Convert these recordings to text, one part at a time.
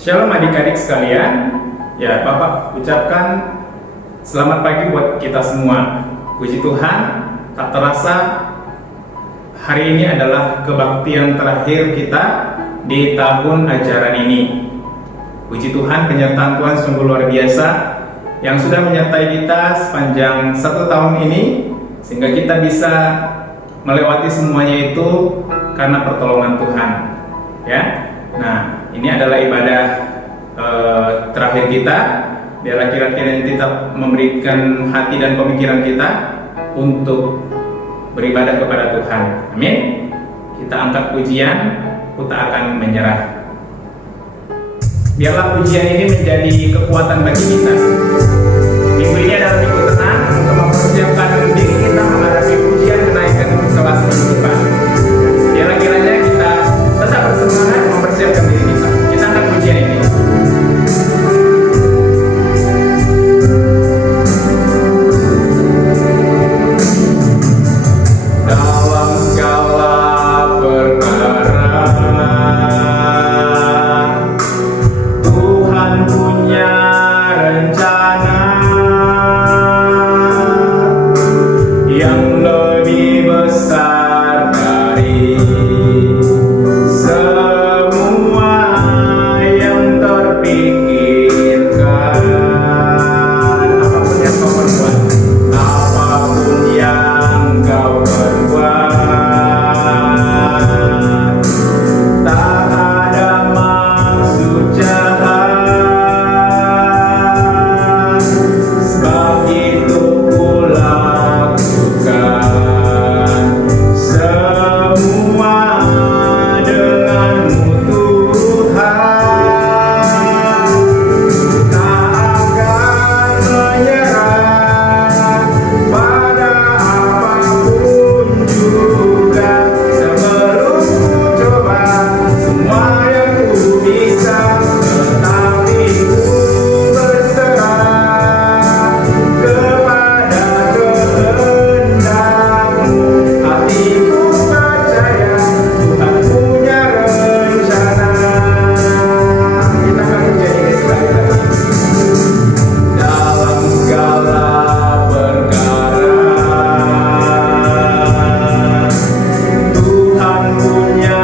Shalom adik-adik sekalian. Ya, Bapak ucapkan selamat pagi buat kita semua. Puji Tuhan, tak terasa hari ini adalah kebaktian terakhir kita di tahun ajaran ini. Puji Tuhan, penyertaan Tuhan sungguh luar biasa yang sudah menyertai kita sepanjang 1 tahun ini, sehingga kita bisa melewati semuanya itu karena pertolongan Tuhan. Ya, nah ini adalah ibadah terakhir kita. Biarlah kiranya kita memberikan hati dan pemikiran kita untuk beribadah kepada Tuhan. Amin. Kita angkat pujian, ku tak akan menyerah. Biarlah pujian ini menjadi kekuatan bagi kita. Minggu ini adalah minggu tenang untuk mempersiapkan diri kita menghadapi pujian kenaikan kelas kehidupan. Biarlah kiranya kita tetap bersemangat mempersiapkan diri kita. Kita angkat pujian ini. Dalam segala perkara Tuhan punya rencana yang lebih besar dari semua yang terpikirkan. Apapun yang kau perbuat, apapun yang kau perbuat, tak ada maksud jahat, sebab itu ku lakukan semua denganmu Tuhan. Tak akan menyerah pada apapun juga, sebelum ku coba semua yang ku bisa, tetapi ku berserah kepada kehendakmu. Hatiku percaya Tuhan punya rencana. Kita akan menjadi sekali lagi. Dalam segala perkara Tuhan punya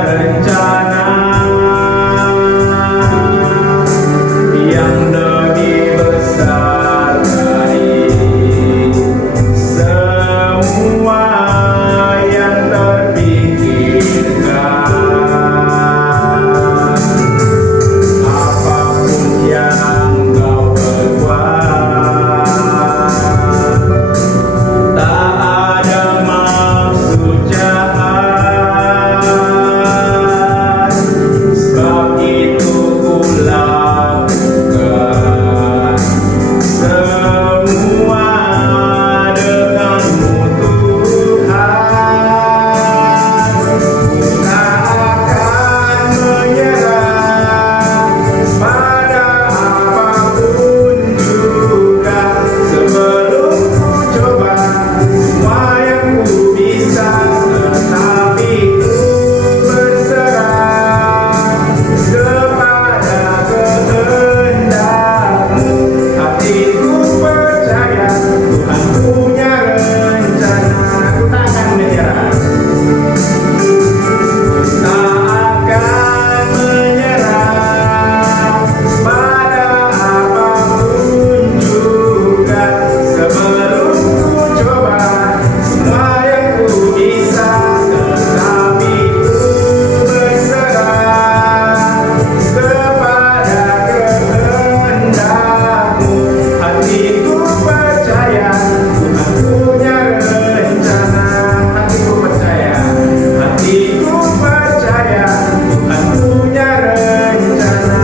rencana yang lebih besar dari semua yang terpikirkan. Apapun yang kau perbuat, tak ada maksud jahat, sebab itu ku lakukan semua denganmu Tuhan. Ku tak akan menyerah pada apapun juga, sebelum ku coba semua yang ku bisa, tetapi ku berserah kepada kehendakmu. Hatiku percaya Tuhan punya rencana. Ku tak akan menyerah. Tak akan menyerah pada apapun juga, sebelum ku coba semua yang ku bisa, tetapi ku berserah kepada kehendakmu. Hatiku percaya Tuhan punya rencana. Hatiku percaya, hatiku percaya Tuhan punya rencana.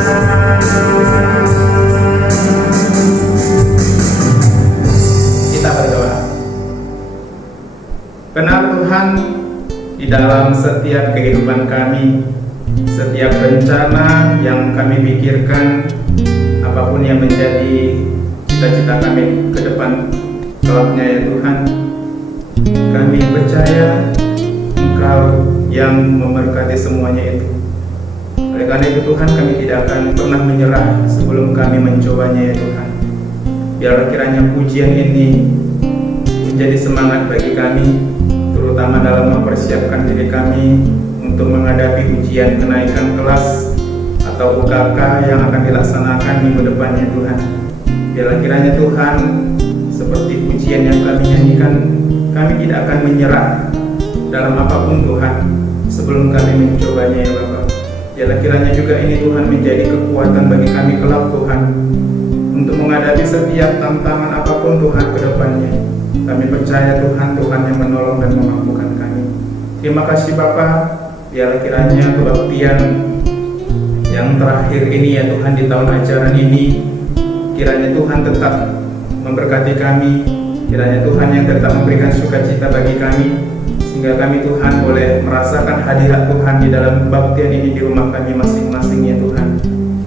Kita berdoa. Benar Tuhan, di dalam setiap kehidupan kami, setiap rencana yang kami pikirkan, apapun yang menjadi cita-cita kami ke depan kelaknya ya Tuhan, kami percaya Engkau yang memberkati semuanya itu. Oleh karena itu Tuhan, kami tidak akan pernah menyerah sebelum kami mencobanya ya Tuhan. Biarlah kiranya pujian ini menjadi semangat bagi kami, terutama dalam mempersiapkan diri kami untuk menghadapi ujian kenaikan kelas atau UKK yang akan dilaksanakan minggu depan ya Tuhan. Biarlah kiranya Tuhan, seperti pujian yang kami nyanyikan, kami tidak akan menyerah dalam apapun Tuhan sebelum kami mencobanya ya Bapa. Biarlah kiranya juga ini Tuhan menjadi kekuatan bagi kami kelak Tuhan, untuk menghadapi setiap tantangan apapun Tuhan ke depannya. Kami percaya Tuhan, Tuhan yang menolong dan memampukan kami. Terima kasih Bapa. Biarlah kiranya kebaktian yang terakhir ini ya Tuhan di tahun ajaran ini, kiranya Tuhan tetap memberkati kami, kiranya Tuhan yang tetap memberikan sukacita bagi kami, sehingga kami Tuhan boleh merasakan hadirat Tuhan di dalam kebaktian ini di rumah kami masing-masing ya Tuhan.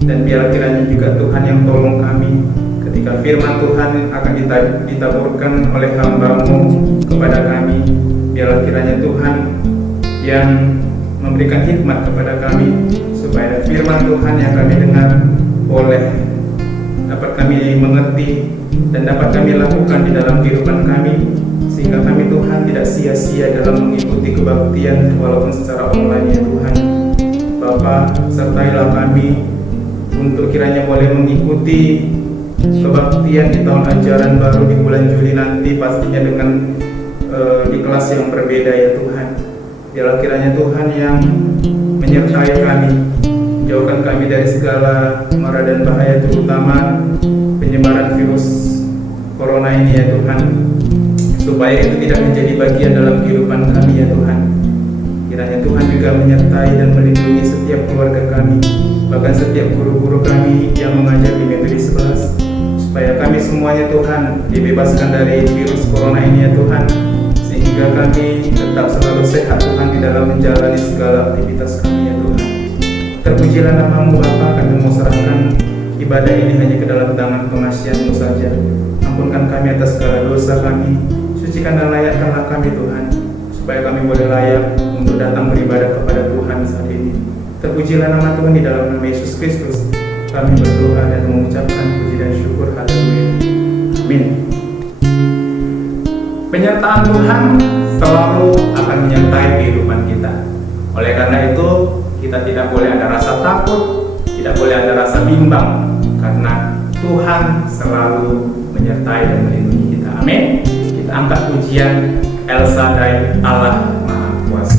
Dan biarlah kiranya juga Tuhan yang tolong kami ketika firman Tuhan akan ditaburkan oleh hamba-Mu kepada kami. Biarlah kiranya Tuhan yang memberikan hikmat kepada kami, supaya firman Tuhan yang kami dengar boleh dapat kami mengerti dan dapat kami lakukan di dalam kehidupan kami, sehingga kami Tuhan tidak sia-sia dalam mengikuti kebaktian walaupun secara online ya Tuhan. Bapa, sertailah kami untuk kiranya boleh mengikuti kebaktian di tahun ajaran baru di bulan Juli nanti, pastinya dengan di kelas yang berbeda ya Tuhan. Biarlah kiranya Tuhan yang menyertai kami, jauhkan kami dari segala mara dan bahaya, terutama penyebaran virus corona ini ya Tuhan, supaya itu tidak menjadi bagian dalam kehidupan kami ya Tuhan. Kiranya Tuhan juga menyertai dan melindungi setiap keluarga kami, bahkan setiap guru-guru kami yang mengajar di Metodis 11, supaya kami semuanya Tuhan dibebaskan dari virus corona ini ya Tuhan, sehingga kami tetap selalu sehat Tuhan di dalam menjalani segala aktivitas kami ya Tuhan. Terpujilah nama-Mu Bapa, kami mau serahkan ibadah ini hanya ke dalam tangan pengasihan-Mu saja. Ampunkan kami atas segala dosa kami, sucikan dan layakkanlah kami Tuhan, supaya kami boleh layak untuk datang beribadah kepada Tuhan saat ini. Terpujilah nama Tuhan, di dalam nama Yesus Kristus kami berdoa dan mengucapkan puji dan syukur. Haleluya. Amin. Penyertaan Tuhan selalu akan menyertai kehidupan kita. Oleh karena itu, kita tidak boleh ada rasa takut, tidak boleh ada rasa bimbang, karena Tuhan selalu menyertai dan melindungi kita. Amin. Kita angkat pujian El Shaddai, Allah Maha Kuasa.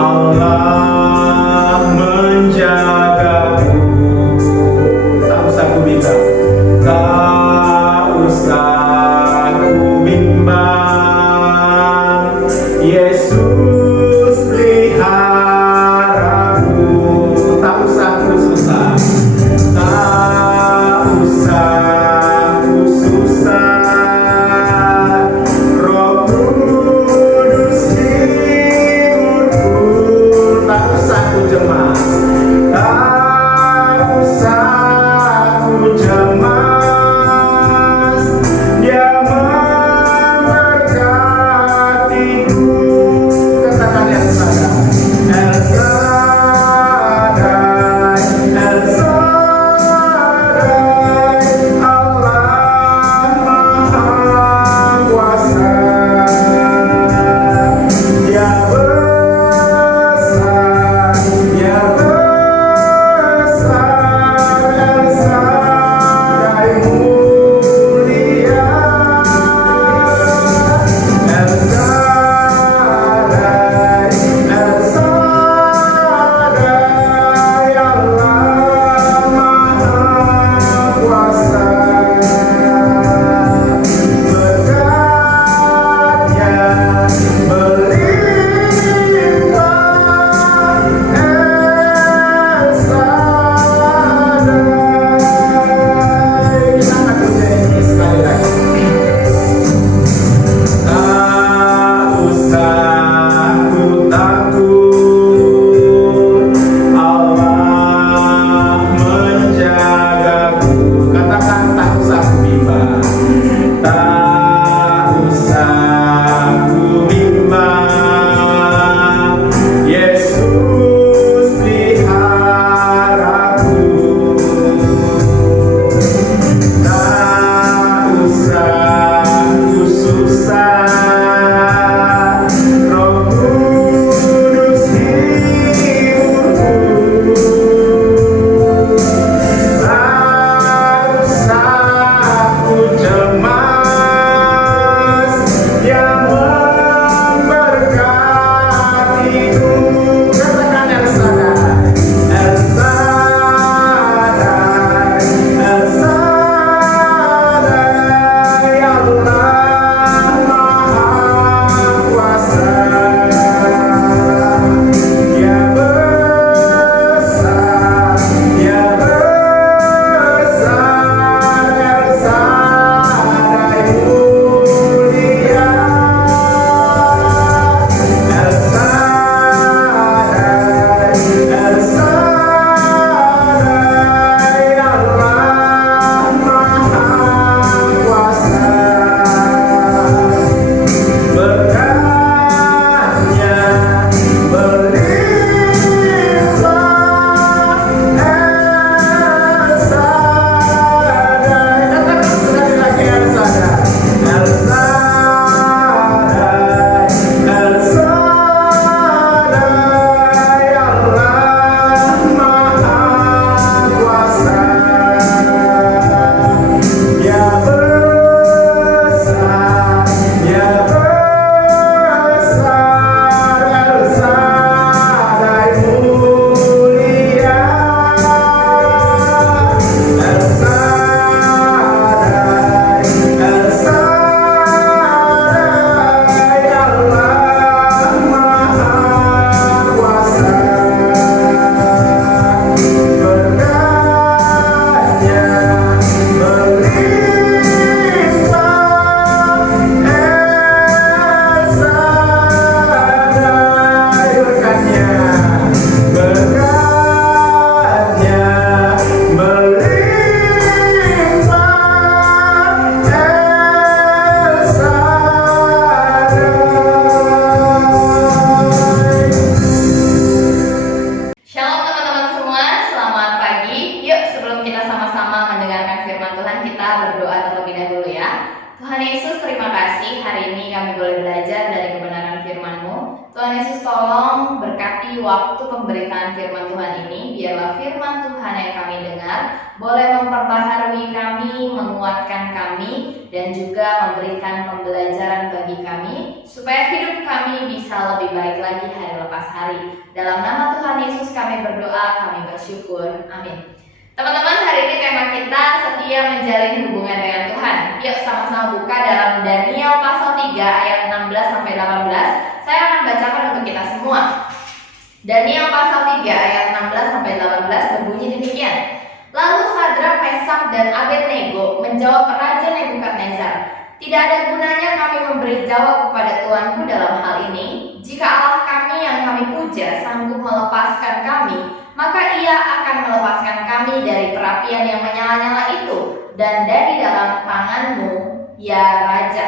Allah menjagaku. terima kasih hari ini kami boleh belajar dari kebenaran firman-Mu. Tuhan Yesus tolong berkati waktu pemberitaan firman Tuhan ini. Biarlah firman Tuhan yang kami dengar boleh memperbaharui kami, menguatkan kami, dan juga memberikan pembelajaran bagi kami, supaya hidup kami bisa lebih baik lagi hari lepas hari. Dalam nama Tuhan Yesus kami berdoa, kami bersyukur. Amin. Teman-teman, hari ini tema kita setia menjalin hubungan dengan Tuhan. Yuk sama-sama buka dalam Daniel pasal 3 ayat 16-18. Saya akan bacakan untuk kita semua. Daniel pasal 3 ayat 16-18 berbunyi demikian. Lalu Sadrak, Mesak, dan Abednego menjawab Raja Nebukadnezar, tidak ada gunanya kami memberi jawab kepada Tuanku dalam hal ini. Jika Allah kami yang kami puja sanggup melepaskan kami, maka Ia akan melepaskan kami dari perapian yang menyala-nyala itu dan dari dalam tangan-Mu, ya Raja.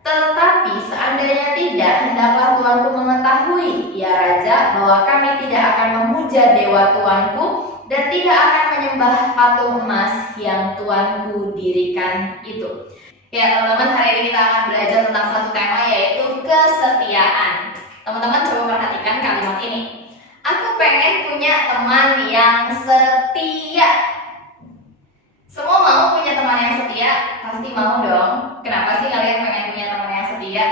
Tetapi seandainya tidak, hendaklah Tuanku mengetahui, ya Raja, bahwa kami tidak akan memuja dewa Tuanku dan tidak akan menyembah patung emas yang Tuanku dirikan itu. Ya teman-teman, hari ini kita akan belajar tentang satu tema, yaitu kesetiaan. Teman-teman coba perhatikan kalimat ini. Aku pengen punya teman yang setia. Semua mau punya teman yang setia? Pasti mau dong. Kenapa sih kalian pengen punya teman yang setia?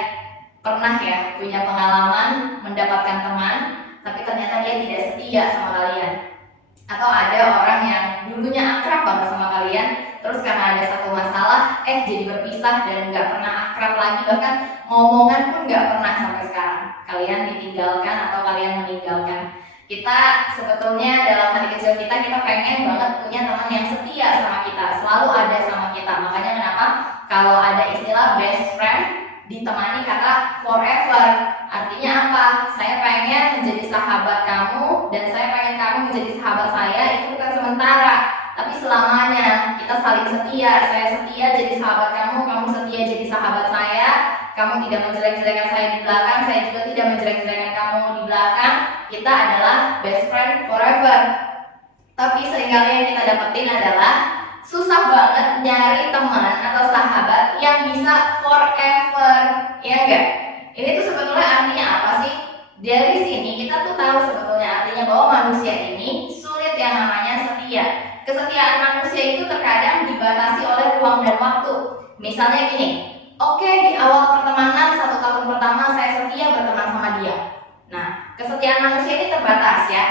Pernah ya punya pengalaman mendapatkan teman, tapi ternyata dia tidak setia sama kalian? Atau ada orang yang dulunya akrab banget sama kalian, terus karena ada satu masalah, jadi berpisah dan nggak pernah akrab lagi, bahkan ngomongan pun nggak pernah sampai sekarang. Kalian ditinggalkan atau kalian meninggalkan. Kita sebetulnya dalam hati kecil kita pengen banget punya teman yang setia sama kita, selalu ada sama kita. Makanya kenapa kalau ada istilah best friend ditemani kata forever, artinya apa? Saya pengen menjadi sahabat kamu dan saya pengen kamu menjadi sahabat saya, itu bukan sementara, tapi selamanya. Kita saling setia, saya setia jadi sahabat kamu, kamu setia jadi sahabat saya. Kamu tidak menjelek-jelekan saya di belakang, saya juga tidak menjelek-jelekan kamu di belakang. Kita adalah best friend forever. Tapi seringkali yang kita dapetin adalah susah banget nyari teman atau sahabat yang bisa forever, ya enggak? Ini tuh sebetulnya artinya apa sih? Dari sini kita tuh tahu sebetulnya artinya bahwa manusia ini sulit yang namanya setia. Kesetiaan manusia itu terkadang dibatasi oleh ruang dan waktu. Misalnya gini, oke, di awal pertemanan 1 tahun pertama saya setia berteman sama dia. Nah, kesetiaan manusia ini terbatas ya.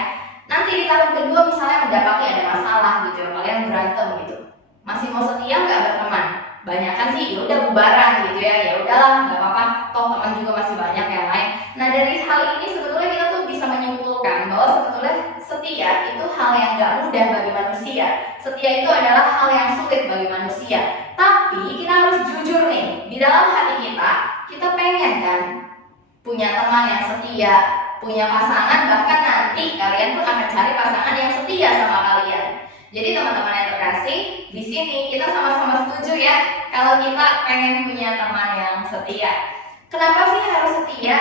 Nanti di tahun kedua misalnya mendapati ada masalah gitu, kalian berantem gitu. Masih mau setia nggak berteman? Banyakan sih ya udah bubaran gitu ya. Ya udahlah, nggak apa-apa. Toh teman juga masih banyak yang lain. Nah, dari hal ini sebetulnya kita tuh bisa menyimpulkan bahwa sebetulnya setia itu hal yang nggak mudah bagi manusia. Setia itu adalah hal yang sulit bagi manusia. Tapi kita harus jujur nih, di dalam hati kita pengen kan punya teman yang setia, punya pasangan, bahkan nanti kalian pun akan cari pasangan yang setia sama kalian. Jadi teman-teman yang terkasih, di sini kita sama-sama setuju ya kalau kita pengen punya teman yang setia. Kenapa sih harus setia?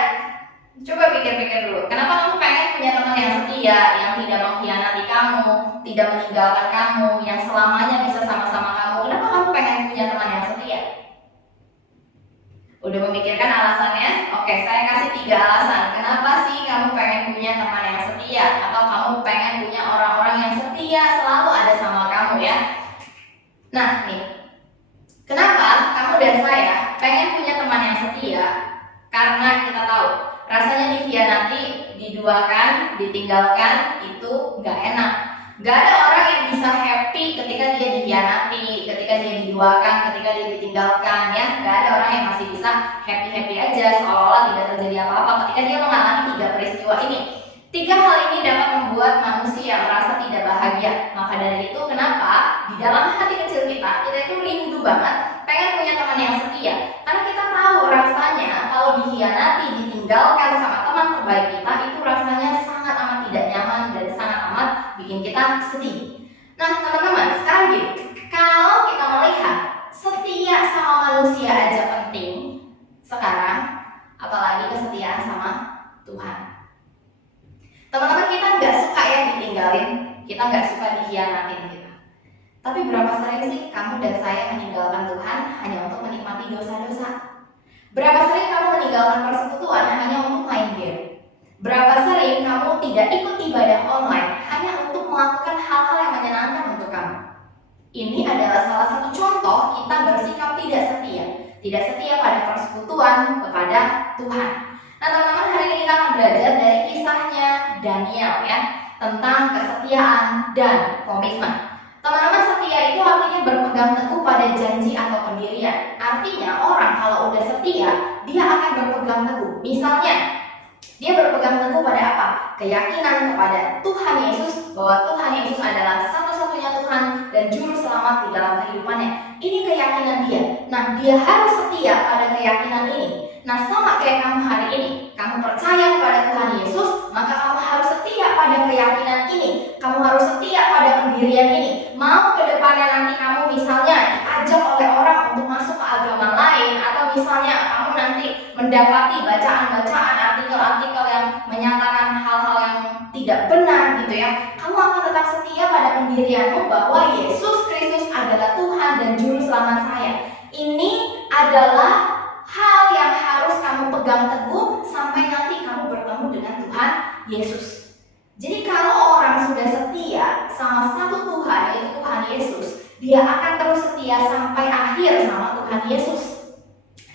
Coba pikir-pikir dulu. Kenapa kamu pengen punya teman yang setia, yang tidak mengkhianati kamu, tidak meninggalkan kamu, yang selamanya bisa sama-sama kamu? Kenapa kamu pengen punya teman yang setia? Udah memikirkan alasannya? Oke, saya kasih 3 alasan. Kenapa sih kamu pengen punya teman yang setia? Atau kamu pengen punya orang-orang yang setia selalu ada sama kamu ya? Nah nih, kenapa kamu dan saya pengen punya teman yang setia? Karena kita tahu rasanya dikhianati, diduakan, ditinggalkan itu gak enak. Gak ada orang yang bisa happy ketika dia dikhianati, ketika dia diduakan, ketika dia ditinggalkan ya. Gak ada orang yang masih bisa happy-happy aja seolah-olah tidak terjadi apa-apa ketika dia mengalami 3 peristiwa ini. 3 hal ini dapat membuat manusia merasa tidak bahagia. Maka dari itu kenapa di dalam hati kecil kita itu rindu banget pengen punya teman yang setia. Karena kita tahu rasanya kalau dikhianati, ditinggalkan sama teman terbaik kita itu rasanya sangat amat tidak nyaman dan sangat amat bikin kita sedih. Nah teman-teman, sekarang gini, kalau kita melihat setia sama manusia aja penting sekarang, apalagi kesetiaan sama Tuhan. Teman-teman, kita nggak suka ya ditinggalin, kita nggak suka dikhianatin gitu. Tapi berapa sering sih kamu dan saya meninggalkan Tuhan hanya untuk menikmati dosa-dosa? Berapa sering kamu meninggalkan persekutuan hanya untuk main game? Berapa sering kamu tidak ikut ibadah online hanya untuk melakukan hal-hal yang menyenangkan untuk kamu? Ini adalah salah satu contoh kita bersikap tidak setia. Tidak setia pada persekutuan kepada Tuhan. Nah teman-teman, hari ini kita akan belajar dari kisahnya Daniel ya, tentang kesetiaan dan komitmen. Teman-teman, setia itu artinya berpegang teguh pada janji atau pendirian. Artinya orang kalau udah setia, dia akan berpegang teguh. Misalnya, dia berpegang teguh pada apa? Keyakinan kepada Tuhan Yesus, bahwa Tuhan Yesus adalah satu-satunya Tuhan dan juru selamat di dalam kehidupannya. Ini keyakinan dia. Nah, dia harus setia pada keyakinan ini. Nah, sama kayak kamu hari ini, kamu percaya kepada Tuhan Yesus, maka kamu harus setia pada keyakinan ini. Kamu harus setia pada pendirian ini. Mau ke depannya nanti kamu misalnya diajak oleh orang untuk masuk ke agama lain, atau misalnya kamu nanti mendapati bacaan-bacaan, artikel-artikel yang menyatakan hal-hal yang tidak benar gitu ya, kamu akan tetap setia pada pendirianmu bahwa Yesus Kristus adalah Tuhan dan Juru Selamat saya. Ini adalah hal yang harus kamu pegang teguh sampai nanti kamu bertemu dengan Tuhan Yesus. Jadi kalau orang sudah setia sama satu Tuhan, yaitu Tuhan Yesus, dia akan terus setia sampai akhir sama Tuhan Yesus.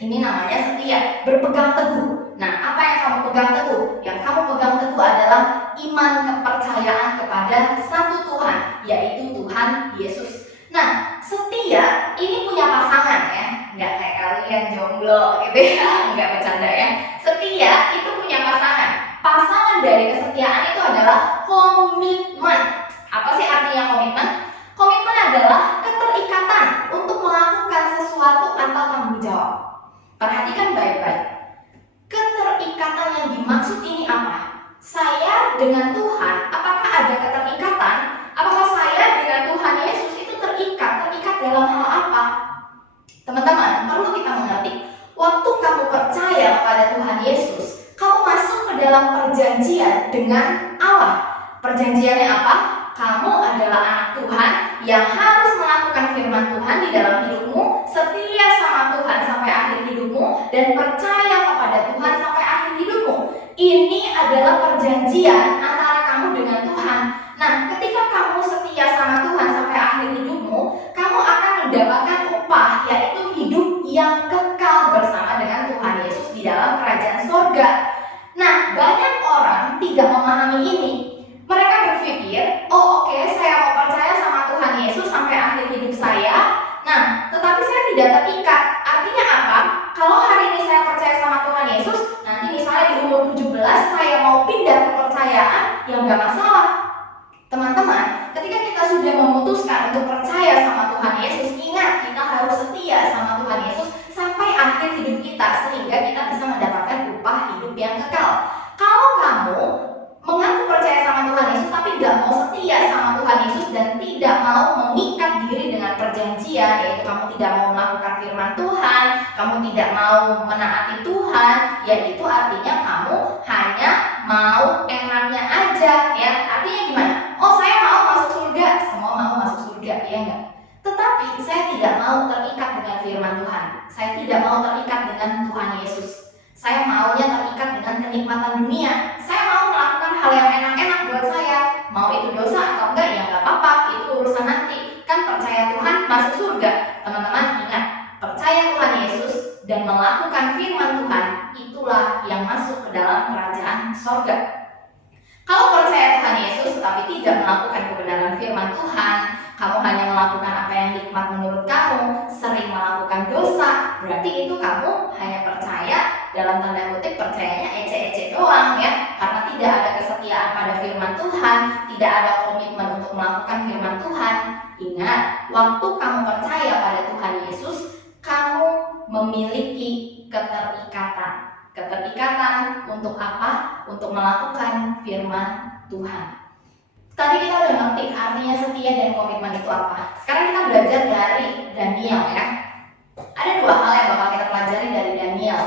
Ini namanya setia, berpegang teguh. Nah, apa yang kamu pegang teguh? Yang kamu pegang teguh adalah iman kepercayaan kepada satu Tuhan, yaitu Tuhan Yesus. Nah, setia ini punya pasangan ya, nggak kayak kalian jomblo gitu ya, nggak bercanda ya. Setia itu punya pasangan. Pasangan dari kesetiaan itu adalah komitmen. Apa sih artinya komitmen? Komitmen adalah keterikatan untuk melakukan sesuatu atau tanggung jawab. Perhatikan baik-baik. Keterikatan yang dimaksud ini apa? Saya dengan Tuhan, apakah ada keterikatan? Apakah saya dengan Tuhan Yesus itu terikat? Terikat dalam hal apa? Teman-teman, perlu kita mengerti, waktu kamu percaya kepada Tuhan Yesus, kamu masuk ke dalam perjanjian dengan Allah. Perjanjiannya apa? Kamu adalah anak Tuhan yang harus melakukan firman Tuhan di dalam hidupmu, setia sama Tuhan sampai akhir hidupmu, dan percaya kepada Tuhan sampai akhir hidupmu. Ini adalah perjanjian antara kamu dengan Tuhan. Nah, ketika kamu setia sama Tuhan sampai akhir hidupmu, kamu akan mendapatkan upah, yaitu hidup yang kekal bersama dengan Tuhan Yesus di dalam kerajaan sorga. Nah, banyak orang tidak memahami ini. Mereka berpikir, oh oke, saya mau percaya sama Tuhan Yesus sampai akhir hidup saya. Nah, tetapi saya tidak terikat. Artinya apa? Kalau hari ini saya percaya sama Tuhan Yesus, nanti misalnya di umur 17 saya mau pindah kepercayaan, ya nggak masalah. Teman-teman, ketika kita sudah memutuskan untuk percaya sama Tuhan Yesus, ingat kita harus setia sama Tuhan Yesus sampai akhir hidup kita, sehingga kita bisa mendapatkan upah hidup yang kekal. Kalau kamu mengaku percaya sama Tuhan Yesus tapi tidak mau setia sama Tuhan Yesus dan tidak mau mengikat diri dengan perjanjian, yaitu kamu tidak mau melakukan firman Tuhan, kamu tidak mau menaati Tuhan, ya itu artinya kamu hanya mau enaknya aja ya. Artinya gimana? Oh, saya mau masuk surga, semua mau masuk surga, ya enggak? Tetapi saya tidak mau terikat dengan firman Tuhan. Saya tidak mau terikat dengan Tuhan Yesus. Saya maunya terikat dengan kenikmatan dunia. Saya mau melakukan hal yang enak-enak buat saya. Mau itu dosa atau enggak ya enggak apa-apa, itu urusan nanti. Kan percaya Tuhan masuk surga. Teman-teman ingat, percaya Tuhan Yesus dan melakukan firman Tuhan, itulah yang masuk ke dalam kerajaan sorga. Kalau percaya Tuhan Yesus tetapi tidak melakukan kebenaran firman Tuhan, kamu hanya melakukan apa yang nikmat menurut kamu, sering melakukan dosa, berarti itu kamu hanya percaya, dalam tanda kutip percayanya ece-ece doang ya, karena tidak ada kesetiaan pada firman Tuhan, tidak ada komitmen untuk melakukan firman Tuhan. Ingat, waktu kamu percaya pada Tuhan Yesus, kamu memiliki keterikatan. Keterikatan untuk apa? Untuk melakukan firman Tuhan. Tadi kita udah ngerti artinya setia dan komitmen itu apa. Sekarang kita belajar dari Daniel ya. Ada dua hal yang bakal kita pelajari dari Daniel.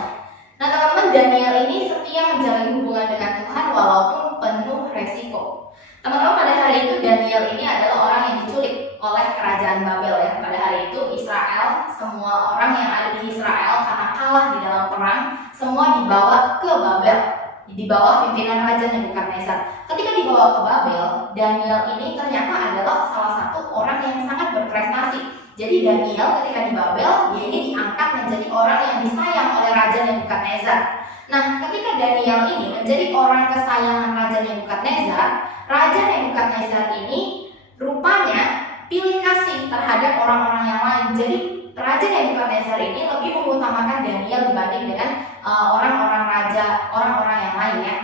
Nah teman-teman, Daniel ini setia menjalin hubungan dengan Tuhan walaupun penuh resiko. Teman-teman, pada hari itu Daniel ini adalah orang yang diculik oleh kerajaan Babel ya. Pada hari itu Israel, semua orang yang ada di Israel karena kalah di dalam perang di bawah pimpinan Raja Nebukadnezar. Ketika dibawa ke Babel, Daniel ini ternyata adalah salah satu orang yang sangat berprestasi. Jadi Daniel ketika di Babel, dia ini diangkat menjadi orang yang disayang oleh Raja Nebukadnezar. Nah, ketika Daniel ini menjadi orang kesayangan Raja Nebukadnezar, Raja Nebukadnezar ini rupanya pilih kasih terhadap orang-orang yang lain. Jadi Raja Nebukadnezar ini lebih mengutamakan Daniel dibanding dengan orang-orang yang lain ya.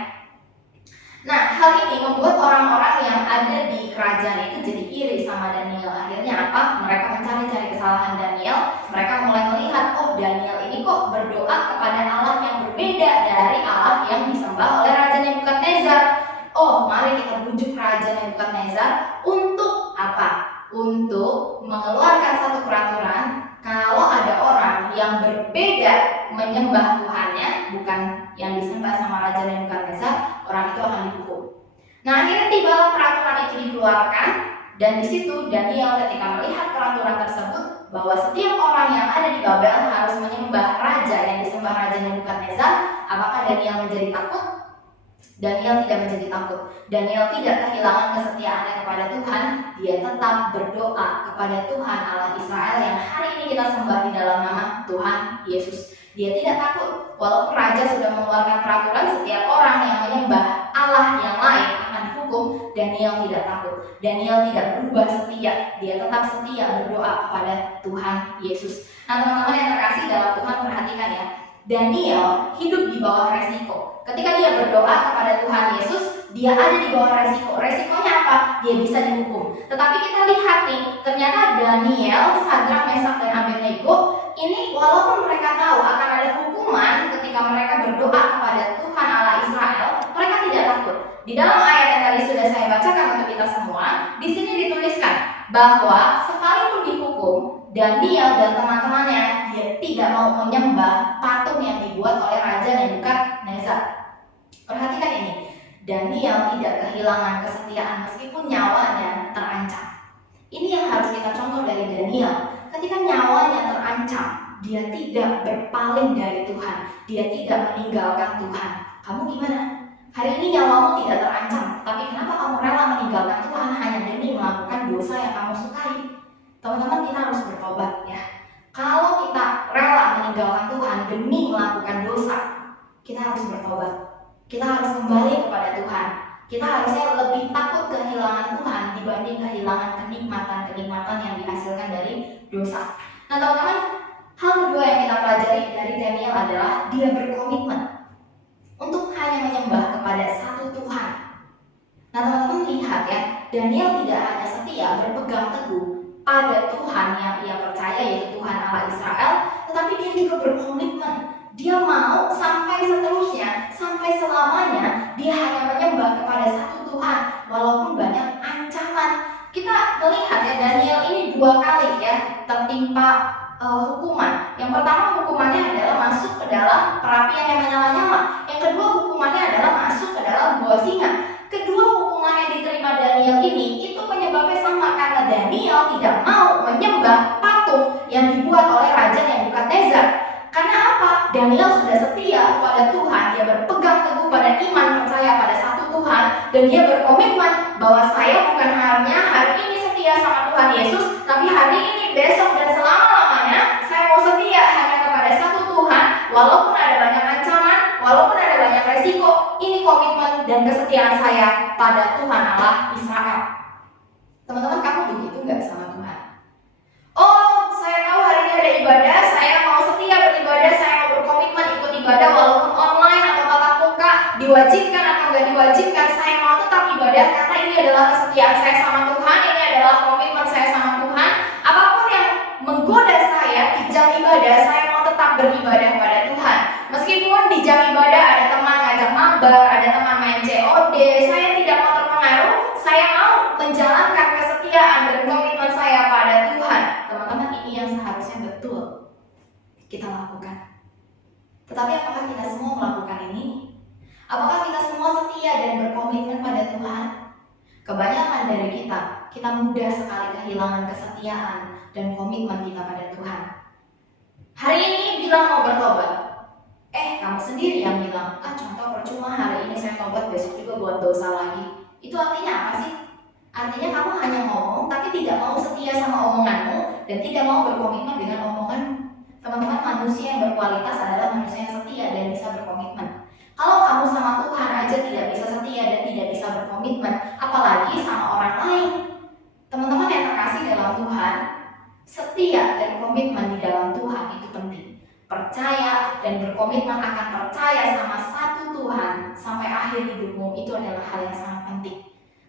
Nah, hal ini membuat orang-orang yang ada di kerajaan itu jadi iri sama Daniel. Akhirnya apa? Mereka mencari-cari kesalahan Daniel. Mereka mulai melihat, oh Daniel ini kok berdoa kepada Allah yang berbeda dari Allah yang disembah oleh Raja Nebukadnezar. Oh, mari kita bujuk Raja Nebukadnezar untuk apa? Untuk mengeluarkan satu peraturan kalau ada orang yang berbeda menyembah Tuhannya, bukan yang disembah sama Raja Nebukadnezar, orang itu akan dihukum. Nah, akhirnya tibalah peraturan itu dikeluarkan, dan di situ Daniel ketika melihat peraturan tersebut bahwa setiap orang yang ada di Babel harus menyembah raja yang disembah Raja Nebukadnezar, apakah Daniel menjadi takut? Daniel tidak menjadi takut. Daniel tidak kehilangan kesetiaannya kepada Tuhan. Dia tetap berdoa kepada Tuhan Allah Israel yang hari ini kita sembah di dalam nama Tuhan Yesus. Dia tidak takut. Walaupun raja sudah mengeluarkan peraturan setiap orang yang menyembah Allah yang lain akan dihukum, Daniel tidak takut. Daniel tidak berubah setia. Dia tetap setia berdoa kepada Tuhan Yesus. Nah, teman-teman yang terkasih dalam Tuhan, perhatikan ya. Daniel hidup di bawah resiko. Ketika dia berdoa kepada Tuhan Yesus, dia ada di bawah resiko. Resikonya apa? Dia bisa dihukum. Tetapi kita lihat nih, ternyata Daniel, Sadrak, Mesak, dan Abednego ini walaupun mereka tahu akan ada hukuman ketika mereka berdoa kepada Tuhan Allah Israel, mereka tidak takut. Di dalam ayat yang tadi sudah saya bacakan untuk kita semua, di sini dituliskan bahwa sekalipun dihukum, Daniel dan teman-temannya dia tidak mau menyembah patung yang dibuat oleh Raja Nebukadnezar. Perhatikan ini, Daniel tidak kehilangan kesetiaan meskipun nyawanya terancam. Ini yang harus kita contoh dari Daniel. Ketika nyawanya terancam, dia tidak berpaling dari Tuhan, dia tidak meninggalkan Tuhan. Kamu gimana? Hari ini nyawamu tidak terancam, tapi kenapa kamu rela meninggalkan Tuhan hanya demi melakukan dosa yang kamu sukai? Teman-teman, kita harus bertobat ya. Kalau kita rela meninggalkan Tuhan demi melakukan dosa, kita harus bertobat. Kita harus kembali kepada Tuhan. Kita harusnya lebih takut kehilangan Tuhan dibanding kehilangan kenikmatan-kenikmatan yang dihasilkan dari dosa. Nah, teman-teman, hal kedua yang kita pelajari dari Daniel adalah dia berkomitmen untuk hanya menyembah kepada satu Tuhan. Nah, teman-teman lihat ya, Daniel tidak hanya setia berpegang teguh pada Tuhan yang ia percaya, yaitu Tuhan Allah Israel, tetapi dia juga berkomitmen. Dia mau sampai seterusnya, sampai selamanya dia hanya menyembah kepada satu Tuhan walaupun banyak ancaman. Kita melihat ya, Daniel ini 2 kali ya tertimpa hukuman. Yang pertama, hukumannya adalah masuk ke dalam perapian yang menyala-nyala. Yang kedua, hukumannya adalah masuk ke dalam gua singa. Kedua hukuman yang diterima Daniel ini itu penyebabnya sama, karena Daniel tidak mau menyembah patung yang dibuat oleh Raja Nebukadnezar. Karena apa? Daniel sudah setia kepada Tuhan, dia berpegang teguh pada iman, percaya pada satu Tuhan, dan dia berkomitmen bahwa saya bukan hanya hari ini setia sama Tuhan Yesus, tapi hari ini, besok, dan selama-lamanya saya mau setia hanya kepada satu Tuhan, walaupun ada banyak ancaman, walaupun ada banyak resiko. Ini komitmen dan kesetiaan saya pada Tuhan Allah Israel. Teman-teman, kamu begitu nggak sama Tuhan? Oh, saya tahu hari ini ada ibadah, saya mau setia beribadah, saya mau berkomitmen ikut ibadah walaupun online atau tatap muka, diwajibkan atau nggak diwajibkan, saya mau tetap ibadah karena ini adalah kesetiaan saya sama Tuhan, ini adalah komitmen saya sama Tuhan. Apapun yang menggoda saya di jam ibadah, saya mau tetap beribadah pada Tuhan. Meskipun di jam ibadah ada teman ngajak mabar, ada teman main COD, saya tidak mau terpengaruh, saya mau menjalankan kesetiaan dan komitmen saya pada Tuhan. Teman-teman, ini yang seharusnya betul kita lakukan. Tetapi apakah kita semua melakukan ini? Apakah kita semua setia dan berkomitmen pada Tuhan? Kebanyakan dari kita mudah sekali kehilangan kesetiaan dan komitmen kita pada Tuhan. Hari ini bilang mau bertobat, kamu sendiri yang bilang, contoh percuma hari ini tobat, besok juga buat dosa lagi. Itu artinya apa sih? Artinya kamu hanya ngomong tapi tidak mau setia sama omonganmu dan tidak mau berkomitmen dengan omonganmu. Teman-teman, manusia yang berkualitas adalah manusia yang setia dan bisa berkomitmen. Kalau kamu sama Tuhan aja tidak bisa setia dan tidak bisa berkomitmen, apalagi sama orang lain. Teman-teman yang terkasih dalam Tuhan, setia dan komitmen di dalam Tuhan itu penting. Percaya dan berkomitmen akan percaya sama satu Tuhan sampai akhir hidupmu itu adalah hal yang sangat penting.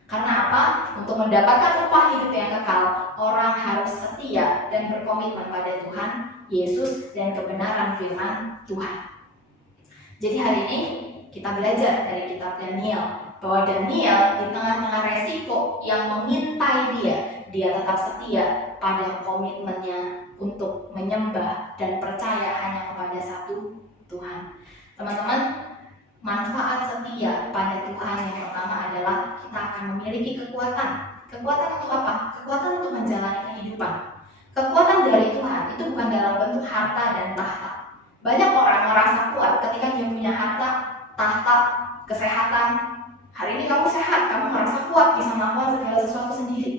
Karena apa? Untuk mendapatkan upah hidup yang kekal, orang harus setia dan berkomitmen pada Tuhan Yesus dan kebenaran firman Tuhan. Jadi hari ini kita belajar dari kitab Daniel bahwa Daniel di tengah-tengah resiko yang mengintai dia tetap setia pada komitmennya untuk menyembah dan percaya hanya kepada satu Tuhan. Teman-teman, manfaat setia pada Tuhan yang pertama adalah kita akan memiliki kekuatan. Kekuatan untuk apa? Kekuatan untuk menjalani kehidupan. Kekuatan dari Tuhan itu bukan dalam bentuk harta dan tahta. Banyak orang merasa kuat ketika dia punya harta, tahta, kesehatan. Hari ini kamu sehat, kamu merasa kuat bisa melakukan segala sesuatu sendiri.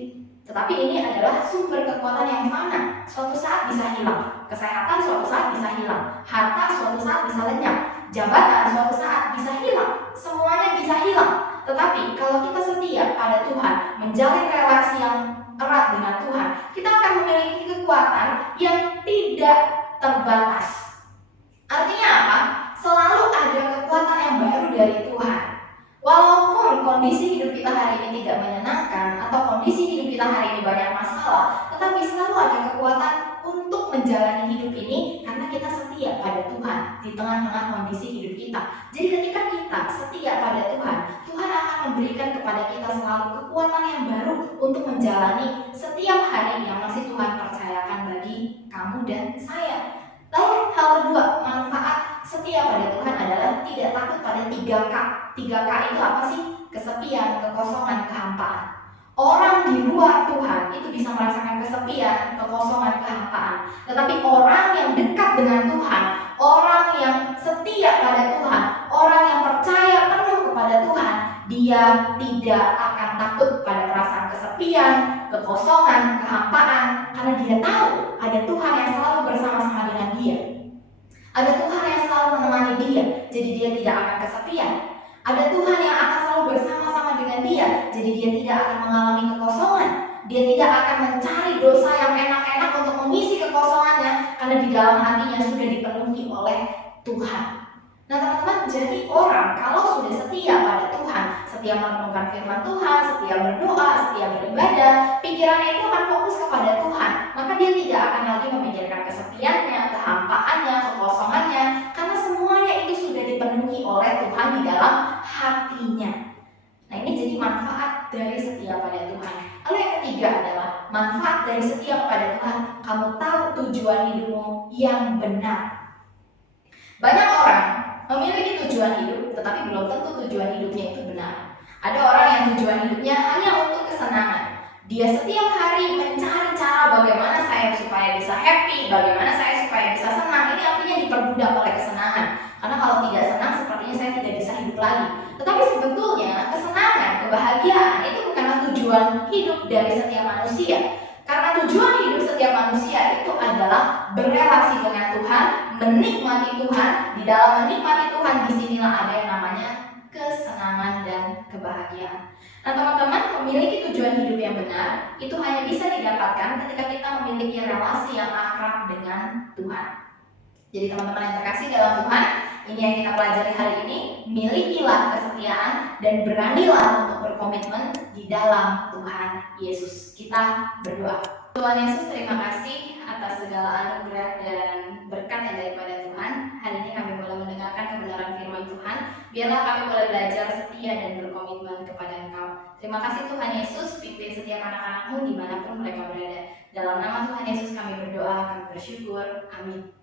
Tetapi ini adalah sumber kekuatan yang fana. Suatu saat bisa hilang. Kesehatan suatu saat bisa hilang. Harta suatu saat bisa lenyap. Jabatan suatu saat bisa hilang. Semuanya bisa hilang. Tetapi kalau kita setia pada Tuhan, menjalin relasi yang erat dengan Tuhan, kita akan memiliki kekuatan yang tidak terbatas. Artinya apa? Selalu ada kekuatan yang baru dari Tuhan. Walaupun kondisi hidup kita hari ini tidak menyenangkan atau kondisi hidup kita hari ini banyak masalah, tetapi selalu ada kekuatan untuk menjalani hidup ini karena kita setia pada Tuhan di tengah-tengah kondisi hidup kita. Jadi ketika kita setia pada Tuhan, Tuhan akan memberikan kepada kita selalu kekuatan yang baru untuk menjalani setiap hari yang masih Tuhan percayakan bagi kamu dan saya. Lalu hal kedua, manfaat setia pada Tuhan adalah tidak takut pada 3K. 3K itu apa sih? Kesepian, kekosongan, kehampaan. Orang di luar Tuhan itu bisa merasakan kesepian, kekosongan, kehampaan. Tetapi orang yang dekat dengan Tuhan, orang yang setia pada Tuhan, orang yang percaya penuh kepada Tuhan, dia tidak akan takut pada perasaan kesepian, kekosongan, kehampaan, karena dia tahu ada Tuhan yang selalu bersama-sama dengan dia. Ada Tuhan yang selalu menemani dia, jadi dia tidak akan kesepian. Ada Tuhan yang akan selalu bersama-sama dengan dia, jadi dia tidak akan mengalami kekosongan. Dia tidak akan mencari dosa yang enak-enak untuk mengisi kekosongannya, karena di dalam hatinya sudah dipenuhi oleh Tuhan. Nah teman-teman, jadi orang kalau sudah setia pada Tuhan, setia merenungkan firman Tuhan, setia berdoa, setia beribadah, pikirannya itu akan fokus kepada Tuhan, maka dia tidak akan lagi memikirkan kesepiannya, kehampaannya, kekosongannya, karena semuanya itu sudah dipenuhi oleh Tuhan di dalam hatinya. Nah ini jadi manfaat dari setia pada Tuhan. Lalu yang ketiga adalah manfaat dari setia kepada Tuhan, kamu tahu tujuan hidupmu yang benar. Banyak orang memiliki tujuan hidup, tetapi belum tentu tujuan hidupnya itu benar. Ada orang yang tujuan hidupnya hanya untuk kesenangan. Dia setiap hari mencari cara bagaimana saya supaya bisa happy, bagaimana saya supaya bisa senang. Ini artinya diperbudak oleh kesenangan. Karena kalau tidak senang, sepertinya saya tidak bisa hidup lagi. Tetapi sebetulnya kesenangan, kebahagiaan itu bukanlah tujuan hidup dari setiap manusia. Karena tujuan hidup setiap manusia itu adalah berrelasi dengan Tuhan, menikmati Tuhan. Di dalam menikmati Tuhan, disinilah ada yang namanya kesenangan dan kebahagiaan. Nah teman-teman, memiliki tujuan hidup yang benar itu hanya bisa didapatkan ketika kita memiliki relasi yang akrab dengan Tuhan. Jadi teman-teman yang terkasih dalam Tuhan, ini yang kita pelajari hari ini. Milikilah kesetiaan dan beranilah untuk berkomitmen di dalam Tuhan Yesus. Kita berdoa. Tuhan Yesus, terima kasih atas segala anugerah dan berkat yang daripada Tuhan. Hari ini kami boleh mendengarkan kebenaran firman Tuhan. Biarlah kami boleh belajar setia dan berkomitmen kepada Engkau. Terima kasih Tuhan Yesus, pimpin setiap anak-anak-Mu dimanapun mereka berada. Dalam nama Tuhan Yesus kami berdoa, kami bersyukur. Amin.